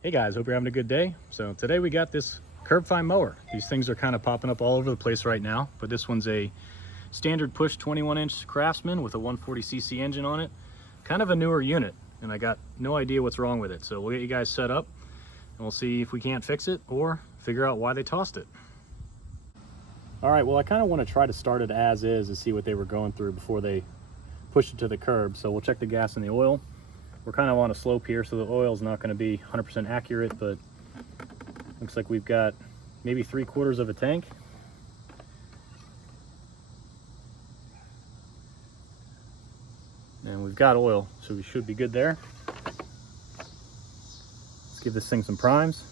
Hey guys, hope you're having a good day. So today we got this curb fine mower. These things are kind of popping up all over the place right now, but this one's a standard push 21-inch Craftsman with a 140cc engine on it. Kind of a newer unit, and I got no idea what's wrong with it. So we'll get you guys set up and we'll see if we can't fix it or figure out why they tossed it. All right, well, I kind of want to try to start it as is and see what they were going through before they pushed it to the curb. So we'll check the gas and the oil. We're kind of on a slope here, so the oil's not going to be 100% accurate, but looks like we've got maybe 3/4 of a tank. And we've got oil, so we should be good there. Let's give this thing some primes.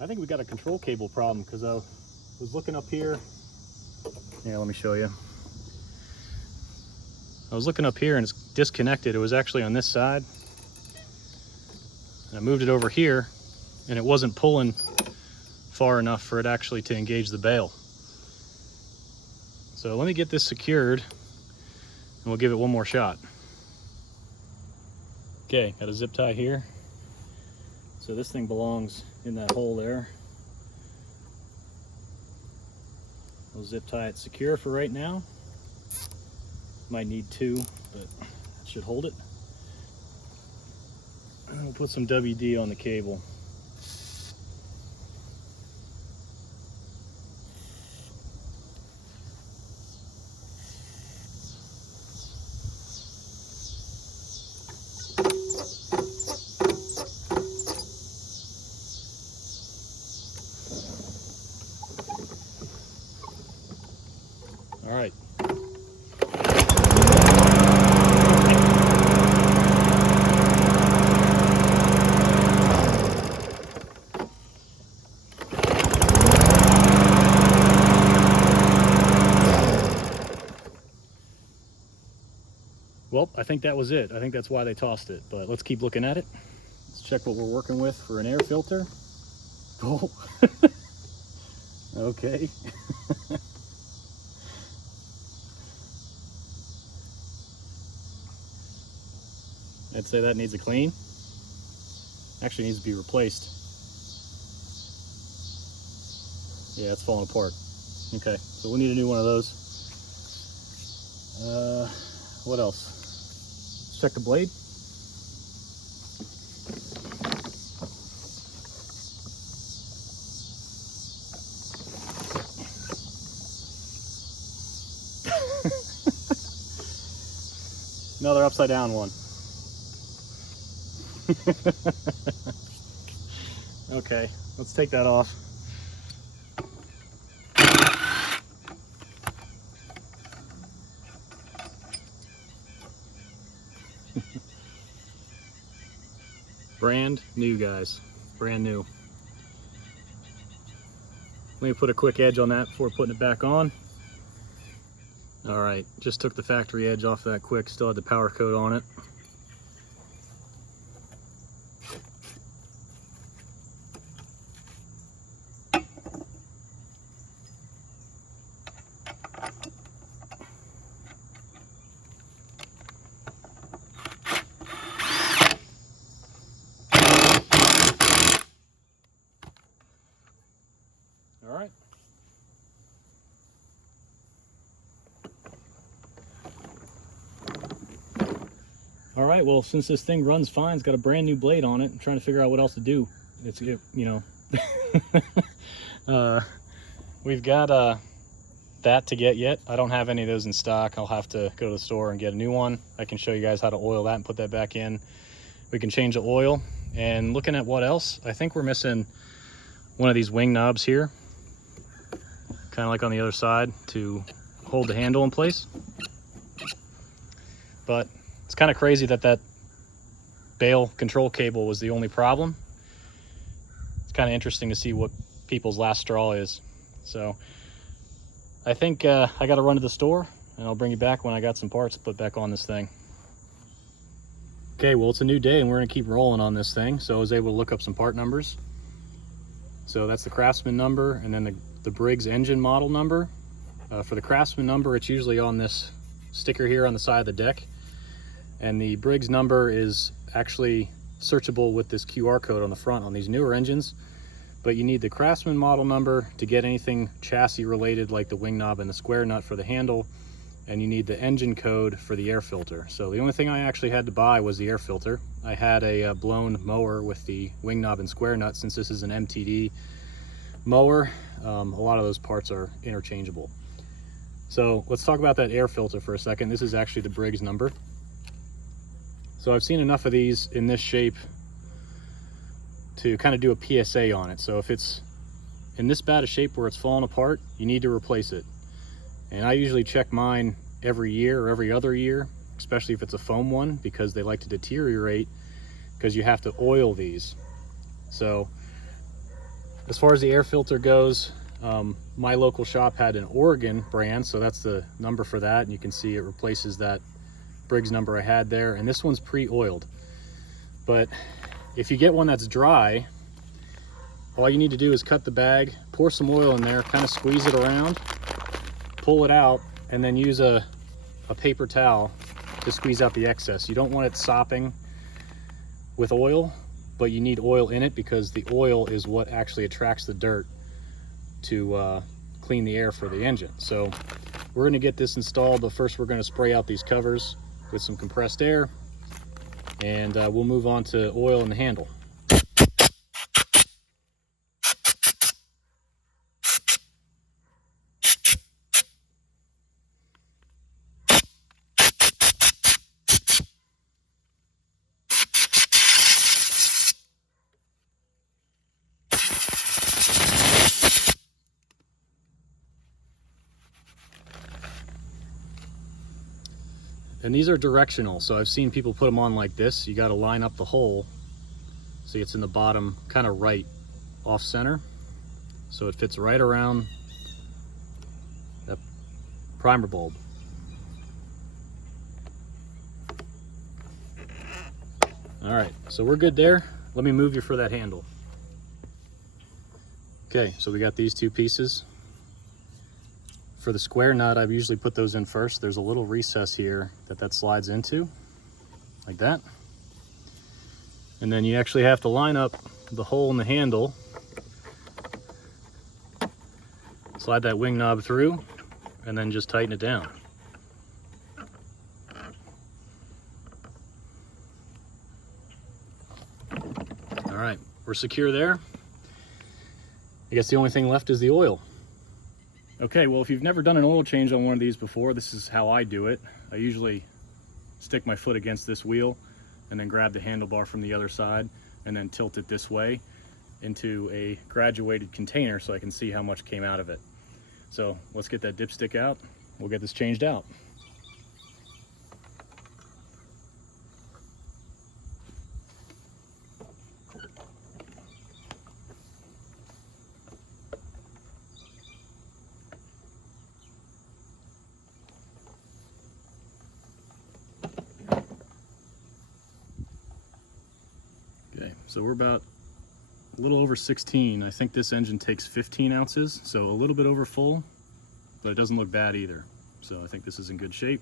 I think we got a control cable problem because I was looking up here. Yeah, let me show you. I was looking up here and it's disconnected. It was actually on this side. And I moved it over here and it wasn't pulling far enough for it actually to engage the bail. So let me get this secured and we'll give it one more shot. Okay, got a zip tie here. So this thing belongs in that hole there. We'll zip tie it secure for right now. Might need two, but it should hold it. And we'll put some WD on the cable. All right. Well, I think that was it. I think that's why they tossed it, but let's keep looking at it. Let's check what we're working with for an air filter. Oh, okay. I'd say that needs a clean. Actually needs to be replaced. Yeah, it's falling apart. Okay, so we'll need a new one of those. What else? Let's check the blade. Another upside down one. Okay, let's take that off. Brand new, guys, brand new. Let me put a quick edge on that before putting it back on. All right, just took the factory edge off that quick, still had the power coat on it. All right. All right, well, since this thing runs fine, it's got a brand new blade on it. I'm trying to figure out what else to do. We've got that to get yet. I don't have any of those in stock. I'll have to go to the store and get a new one. I can show you guys how to oil that and put that back in. We can change the oil. And looking at what else, I think we're missing one of these wing knobs here, kind of like on the other side, to hold the handle in place. But it's kind of crazy that that bail control cable was the only problem. It's kind of interesting to see what people's last straw is. So I think I got to run to the store, and I'll bring you back when I got some parts to put back on this thing. Okay, well, it's a new day and we're gonna keep rolling on this thing. So I was able to look up some part numbers. So that's the Craftsman number, and then the Briggs engine model number. For the Craftsman number, it's usually on this sticker here on the side of the deck. And the Briggs number is actually searchable with this QR code on the front on these newer engines. But you need the Craftsman model number to get anything chassis related, like the wing knob and the square nut for the handle. And you need the engine code for the air filter. So the only thing I actually had to buy was the air filter. I had a blown mower with the wing knob and square nut. Since this is an MTD mower, a lot of those parts are interchangeable. So let's talk about that air filter for a second. This is actually the Briggs number. So I've seen enough of these in this shape to kind of do a PSA on it. So if it's in this bad a shape where it's falling apart, you need to replace it. And I usually check mine every year or every other year, especially if it's a foam one, because they like to deteriorate because you have to oil these. So as far as the air filter goes, my local shop had an Oregon brand, so that's the number for that. And you can see it replaces that Briggs number I had there. And this one's pre-oiled. But if you get one that's dry, all you need to do is cut the bag, pour some oil in there, kind of squeeze it around, pull it out, and then use a paper towel to squeeze out the excess. You don't want it sopping with oil, but you need oil in it because the oil is what actually attracts the dirt to clean the air for the engine. So we're gonna get this installed, but first we're gonna spray out these covers with some compressed air, and we'll move on to oil in the handle. And these are directional, so I've seen people put them on like this. You got to line up the hole so it's in the bottom, kind of right off center, so it fits right around that primer bulb. All right, so we're good there. Let me move you for that handle. Okay, so we got these two pieces. For the square nut, I've usually put those in first. There's a little recess here that slides into, like that. And then you actually have to line up the hole in the handle, slide that wing knob through, and then just tighten it down. All right, we're secure there. I guess the only thing left is the oil. Okay, well, if you've never done an oil change on one of these before, this is how I do it. I usually stick my foot against this wheel and then grab the handlebar from the other side and then tilt it this way into a graduated container so I can see how much came out of it. So let's get that dipstick out. We'll get this changed out. So we're about a little over 16. I think this engine takes 15 ounces, so a little bit over full, but it doesn't look bad either. So I think this is in good shape.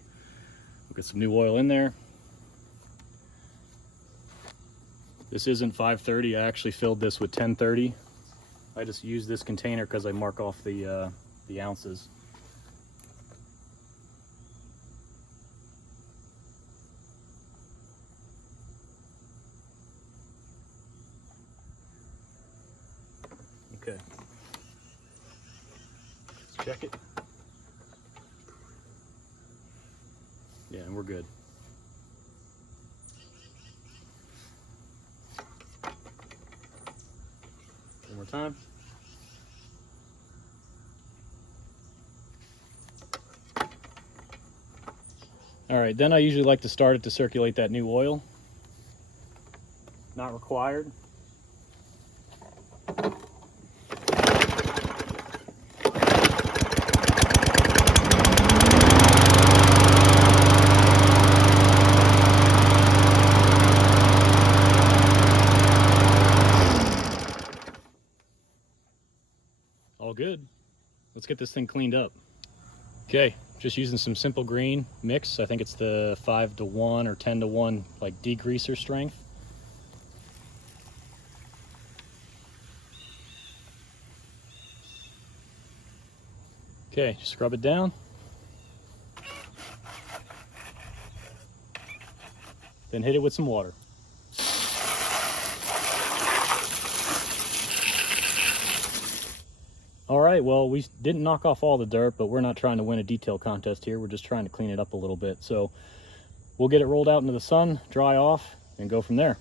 We'll get some new oil in there. This isn't 530. I actually filled this with 1030. I just use this container because I mark off the ounces. Okay. Let's check it. Yeah, and we're good. One more time. All right, then I usually like to start it to circulate that new oil. Not required. All good. Let's get this thing cleaned up. Okay, just using some simple green mix. I think it's the 5-to-1 or 10-to-1 like degreaser strength. Okay, just scrub it down. Then hit it with some water. All right, well, we didn't knock off all the dirt, but we're not trying to win a detail contest here. We're just trying to clean it up a little bit. So we'll get it rolled out into the sun, dry off, and go from there.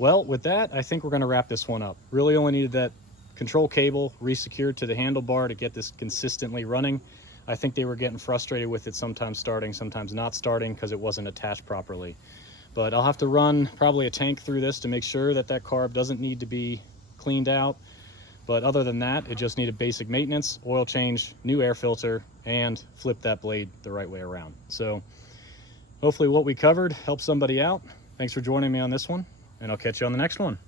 Well, with that, I think we're going to wrap this one up. Really only needed that control cable re-secured to the handlebar to get this consistently running. I think they were getting frustrated with it sometimes starting, sometimes not starting because it wasn't attached properly. But I'll have to run probably a tank through this to make sure that that carb doesn't need to be cleaned out. But other than that, it just needed basic maintenance, oil change, new air filter, and flip that blade the right way around. So hopefully what we covered helped somebody out. Thanks for joining me on this one, and I'll catch you on the next one.